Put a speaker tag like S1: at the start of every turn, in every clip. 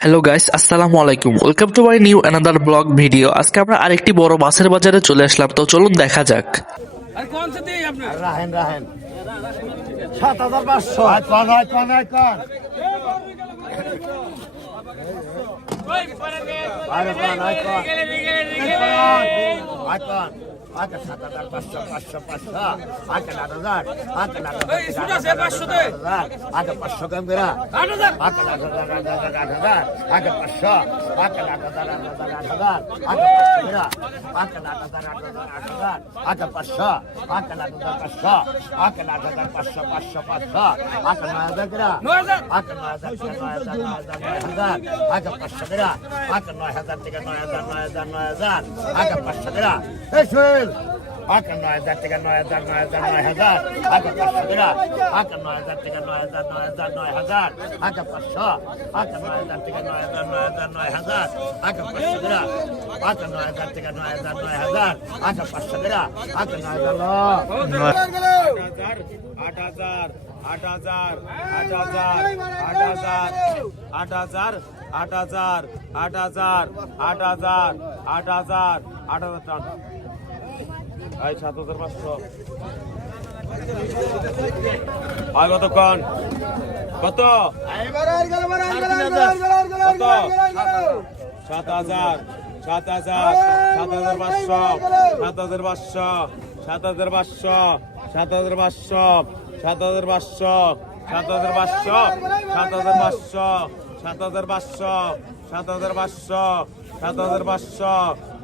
S1: Hello guys আসসালামু আলাইকুম welcome to my new another blog video আজকে আমরা আরেকটি বড় মাছের বাজারে চলে আসলাম। তো চলুন দেখা যাক।
S2: আর
S3: হাজার আচ্ছা সাত হাজার পাঁচশো পাঁচশো পাঁচশো আচ্ছা আট হাজার আচ্ছা আট
S2: আছে পাঁচশো দে।
S3: হাজার আচ্ছা পাঁচশো
S2: আট হাজার।
S3: আচ্ছা আট হাজার আট হাজার আট হাজার আচ্ছা পাঁচশো আচ্ছা আট হাজার আট হাজার আট হাজার আচ্ছা পাঁচশো আচ্ছা আট হাজার আট হাজার আট হাজার আচ্ছা পাঁচশো আচ্ছা আট হাজার পাঁচশো আচ্ছা আট হাজার পাঁচশো পাঁচশো পাঁচশো আচ্ছা নয় হাজার বেরা আচ্ছা নয় হাজার থেকে নয় হাজার নয় হাজার নয় হাজার আচ্ছা পাঁচশো বেরা আচ্ছা নয় হাজার থেকে নয় হাজার নয় হাজার নয় হাজার আচ্ছা পাঁচশো বেরা শোল আচ্ছা নয় হাজার থেকে নয় হাজার নয় হাজার নয় হাজার আচ্ছা পাঁচশো বেরা আচ্ছা নয় হাজার থেকে নয় হাজার নয় হাজার নয় হাজার আচ্ছা পাঁচশো আচ্ছা নয় হাজার থেকে নয় হাজার নয় হাজার নয় হাজার আচ্ছা পাঁচশো বেরা আচ্ছা নয় হাজার থেকে নয় হাজার নয় হাজার আচ্ছা পাঁচশো বেরা আচ্ছা নয় হাজার
S4: আট হাজার আট হাজার আট হাজার আট হাজার আট হাজার আট হাজার আট হাজার আট হাজার আট হাজার আট হাজার টান এই সাত হাজার পাঁচশো হয় কতক্ষণ কত কত সাত হাজার সাত হাজার সাত হাজার পাঁচশো সাত হাজার পাঁচশো সাত হাজার পাঁচশো সাত হাজার পাঁচশো সাত হাজার পাঁচশো সাত হাজার পাঁচশো সাত হাজার পাঁচশো সাত হাজার পাঁচশো সাত হাজার পাঁচশো সাত হাজার পাঁচশো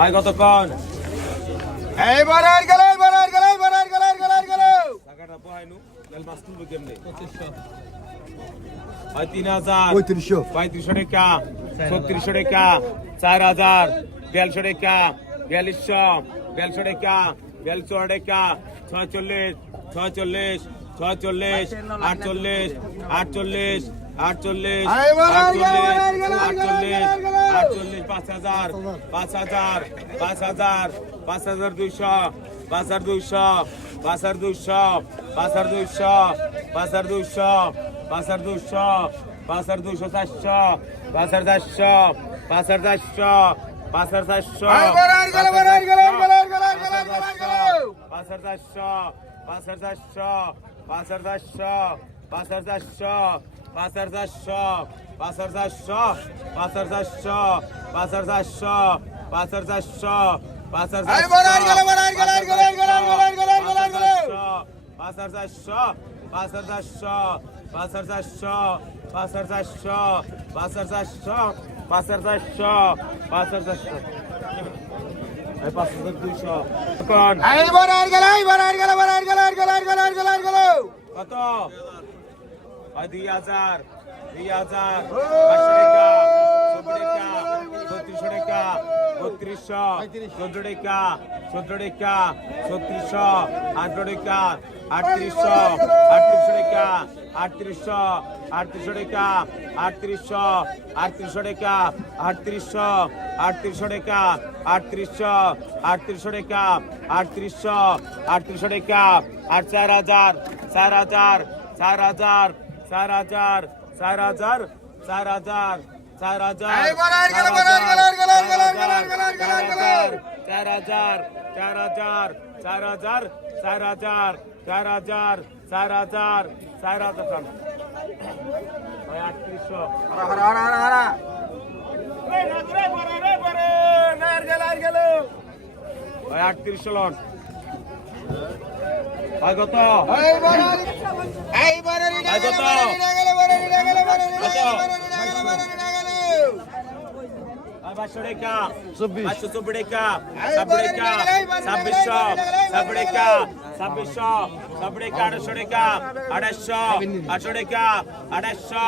S4: আয় কত কন এইবার আর গেল এইবার আর গেল এইবার
S3: আর গেল আর গেল আর গেল।
S4: টাকাটা পাইনু লাল মাছ তুলবে কেমনে? 2500 ভাই 3000
S3: 3500
S4: 3500 টাকা 3600 টাকা 4000 দেড়শো টাকা বিয়াল্লিশশো দেড়শো টাকা দেড়শো টাকা ছয়চল্লিশ ছয়চল্লিশ ছয়চল্লিশ আটচল্লিশ আটচল্লিশ আটচল্লিশ আটচল্লিশ আটচল্লিশ পাঁচ হাজার পাঁচ হাজার পাঁচ হাজার পাঁচ হাজার দুইশো পাঁচ হাজার দুইশো পাঁচ হাজার দুইশো পাঁচ হাজার দুইশো পাঁচ হাজার দুইশো পাঁচ হাজার দুইশো পাঁচ হাজার দুইশো চারশো পাঁচ হাজার চারশো পাঁচ হাজার চারশো পাঁচ হাজার চারশো পাঁচ হাজার চারশো পাঁচ হাজার চারশো পাঁচ হাজার চারশো পাঁচ হাজার চারশো পাঁচ হাজার শ পাঁচ হাজার শ পাঁচ হাজার শ পাঁচ হাজার শ পাঁচ হাজার শ পাঁচ হাজার শ পাঁচ হাজার পাঁচ হাজার শ পাঁচ হাজার শ পাঁচ হাজার শ পাঁচ হাজার শ পাঁচ হাজার শ পাঁচ হাজার শ পাঁচ হাজার
S3: শ পাঁচ হাজার দুইশো
S4: কত দুই হাজার দুই হাজার ছত্রিশশো টাকা, বত্রিশশো, চোদ্দ টাকা চোদ্দ টাকা, ছত্রিশশো আঠারো টাকা, আটত্রিশশো আটত্রিশশো টাকা, আটত্রিশশো আটত্রিশশো টাকা, আটত্রিশশো আটত্রিশশো টাকা, আটত্রিশশো আটত্রিশশো টাকা, আটত্রিশশো আটত্রিশশো টাকা, আটত্রিশশো আটত্রিশশো টাকা আট চার হাজার চার হাজার চার হাজার চার হাজার চার হাজার চার হাজার চার হাজার চার হাজার চার হাজার চার হাজার চার হাজার চার হাজার চার হাজার চার হাজার আটত্রিশশো আটত্রিশশো লন। কত পাঁচশো টাকা। পাঁচশো চব্বিশ টাকা। ছাব্বিশ টাকা। ছাব্বিশশো। ছাব্বিশ টাকা। ছাব্বিশশো। ছাব্বিশ টাকা। আড়াইশো টাকা। আড়াইশো আটশো টাকা। আড়াইশো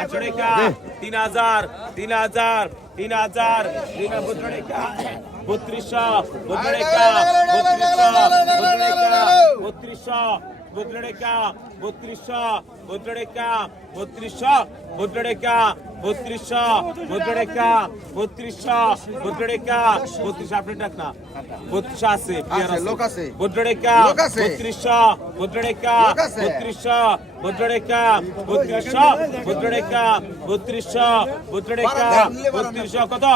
S4: আটশো টাকা। তিন হাজার। তিন হাজার। তিন হাজার। তিন টাকা বত্রিশশো বত্রিশা বত্রিশা বত্রিশশো বত্রিশা বত্রিশশো বত্রিশা বত্রিশশো বত্রিশা বত্রিশশো বত্রিশা বত্রিশশো বত্রিশা বত্রিশ আপনি ডাক না। বত্রিশা আছে লোক আছে। বত্রিশা বত্রিশশো মুদ্ররেখা বত্রিশশো মুদ্ররেখা বত্রিশশো মুদ্ররেখা বত্রিশশো মুদ্ররেখা বত্রিশশো কত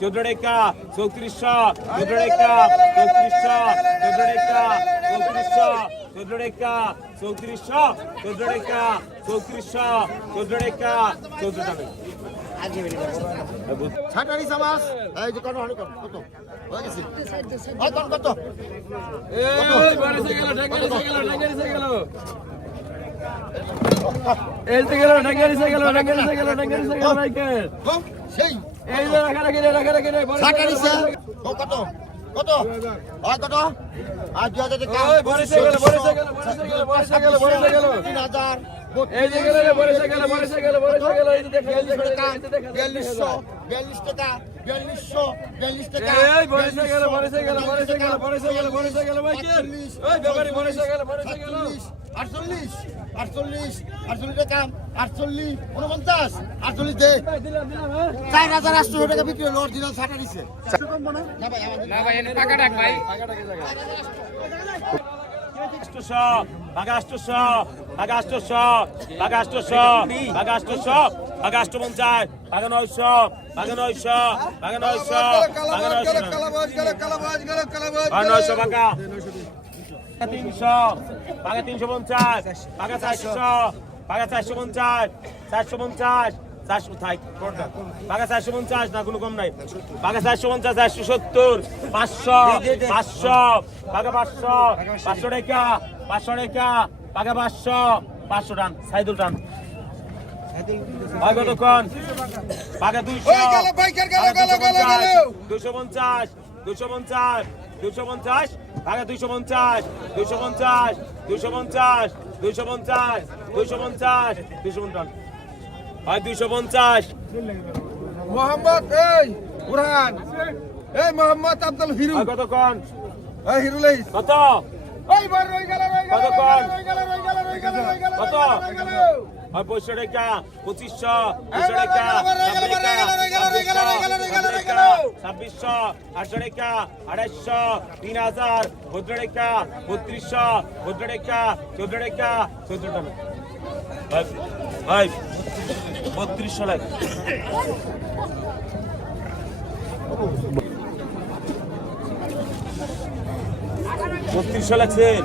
S4: চৌদ্ররেখা চৌত্রিশশো মুদ্ররেখা চৌত্রিশশো চৌদ্ররেখা চৌত্রিশশো চৌদ্ররেখা চৌত্রিশশো চৌদ্ররেখা চৌত্রিশশো চৌদ্ররেখা চৌদ্রটা
S3: ছাটারি চামাস এই যে কত অনেক কত? হয়ে গেছে। কত সেই।
S2: এই যে রাখা রাখি
S3: হয় কত? আর 2000 টাকা।
S2: বরিশে গেল বরিশে গেল বরিশে গেল বরিশে গেল।
S3: 3000
S2: এই যে গেলে বলেছে গেলে বলেছে গেলে বলেছে গেলে এই দেখে এই দেখে
S3: বিয়াল্লিশশো বিয়াল্লিশ টাকা বিয়াল্লিশশো বিয়াল্লিশ টাকা
S2: এই বলেছে গেলে বলেছে গেলে বলেছে গেলে বলেছে গেলে বলেছে গেলে ভাই কি? ওই ব্যাপারে বলেছে গেলে বলেছে গেলে।
S3: আটচল্লিশ আটচল্লিশ আটচল্লিশ
S2: হ্যাঁ।
S3: চার হাজার আটশো টাকা বিক্রি হলো অরিজিনাল ছাটা দিচ্ছে
S4: না ভাই না ভাই পাকা ডাক ভাই। Bagastosop, Bagastosop, Bagastosop, Bagastosop, Bagastosop, Bagasto Montai, Baganoisop, Baganoisop, Baganoisop, Baganoisop, Baganoisop, Baganoisop, তিনশো বাঘা তিনশো পঞ্চাশ বাঘা চারশো বাঘা চারশো পঞ্চাশ চারশো পঞ্চাশ চারশো থাই বাগা চারশো পঞ্চাশ না কোনো কম নাই। বাগা চারশো পঞ্চাশ চারশো সত্তর পাঁচশো পাঁচশো বাগা পাঁচশো পাঁচশো টাকা পাঁচশো টাকা বাগা পাঁচশো পাঁচশো টান সাইদুল টান। দুইশো দুশো পঞ্চাশ দুশো পঞ্চাশ দুশো পঞ্চাশ বাগা দুইশো পঞ্চাশ দুশো পঞ্চাশ দুশো পঞ্চাশ দুশো পঞ্চাশ দুশো পঞ্চাশ দুশো পঞ্চাশ। হয় দুশো পঞ্চাশ
S5: মোহাম্মদ এই বুরহান এই মোহাম্মদ আব্দুল হিরু
S4: হয় কতক্ষণ
S5: এই হিরুলেই
S4: কত
S5: এই বার রই গেল রই গেল
S4: কত
S5: রই গেল
S4: হয় পঁচিশশো টাকা পঁচিশশো দুশো টাকা ছাব্বিশশো আটশো টাকা আড়াইশো তিন হাজার ভদ্র টাকা বত্রিশশো ভদ্র টাকা চোদ্দ টাকা চোদ্দ বত্রিশশো লাখ। বত্রিশশো
S5: লাগছেন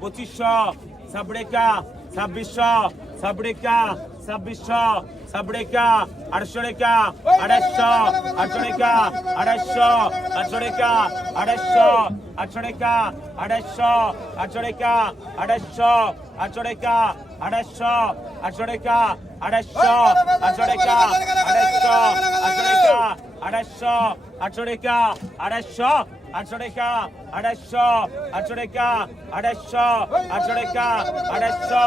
S5: পঁচিশশো
S4: সাবড়ে কা ছাব্বিশশো সাবড়ে কা ছাব্বিশশো সাবড়েকা আটশো টাকা আড়াইশো আটশো টাকা আড়াইশো আটশো টাকা আড়াইশো আটশো টাকা আড়াইশো আটশো টাকা আড়াইশো আটশো টাকা আড়াইশো আটশো টাকা আড়াইশো আটশো আড়াইশো আটশো আড়াইশো আটশো আড়াইশো আটশো টাকা, আড়াইশো, আটশো টাকা, আড়াইশো, আটশো টাকা, আড়াইশো,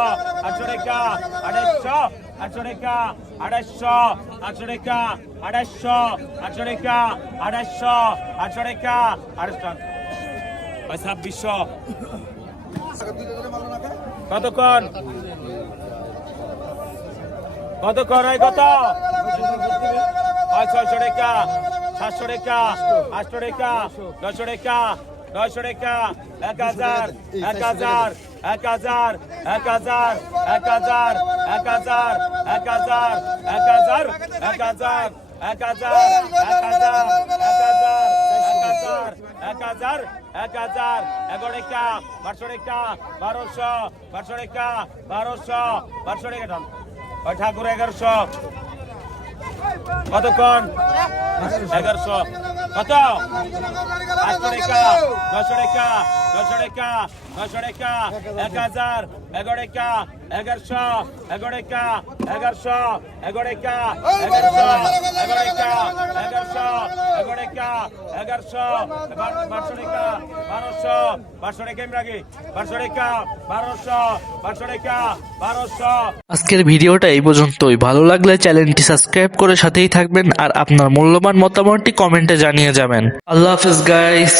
S4: আটশো টাকা, আড়াইশো, আটশো টাকা, আড়াইশো, আটশো টাকা, আড়াইশো, আটশো টাকা, আড়াইশো, আটশো টাকা, আড়াইশো ছাব্বিশশো। কতক্ষণ? কতক্ষণ হয় কত? ছয়শো টাকা। সাতশো টাকা আটশো টাকা নশো টাকা নয়শো টাকা এক হাজার এক হাজার এক হাজার এক হাজার এক হাজার এক হাজার এক হাজার এক হাজার এক হাজার এক হাজার এক হাজার এক হাজার এক হাজার এক হাজার এগারো টাকা বারোশো টাকা বারোশো বারোশো টাকা বারোশো বারোশো টাকা ঠাকুর এগারোশো কতক্ষণ? এগারোশো। কত? আটশো টাকা নশো টাকা। নশো টাকা নশো টাকা এক হাজার এগারো টাকা এগারোশো এগারো টাকা এগারোশো এগারো টাকা এগারোশো এগারো টাকা এগারোশো এগারো টাকা এগারোশো বারোশো টাকা বারোশো বারোশো টাকা ইমরাগি বারোশো টাকা বারোশো বারোশো টাকা বারোশো
S1: আজকের ভিডিওটা এই পর্যন্তই ভালো লাগলে চ্যানেলটি সাবস্ক্রাইব করে সাথেই থাকবেন আর আপনার মূল্যবান মতামতটি কমেন্টে জানিয়ে যাবেন আল্লাহ হাফিজ গাইস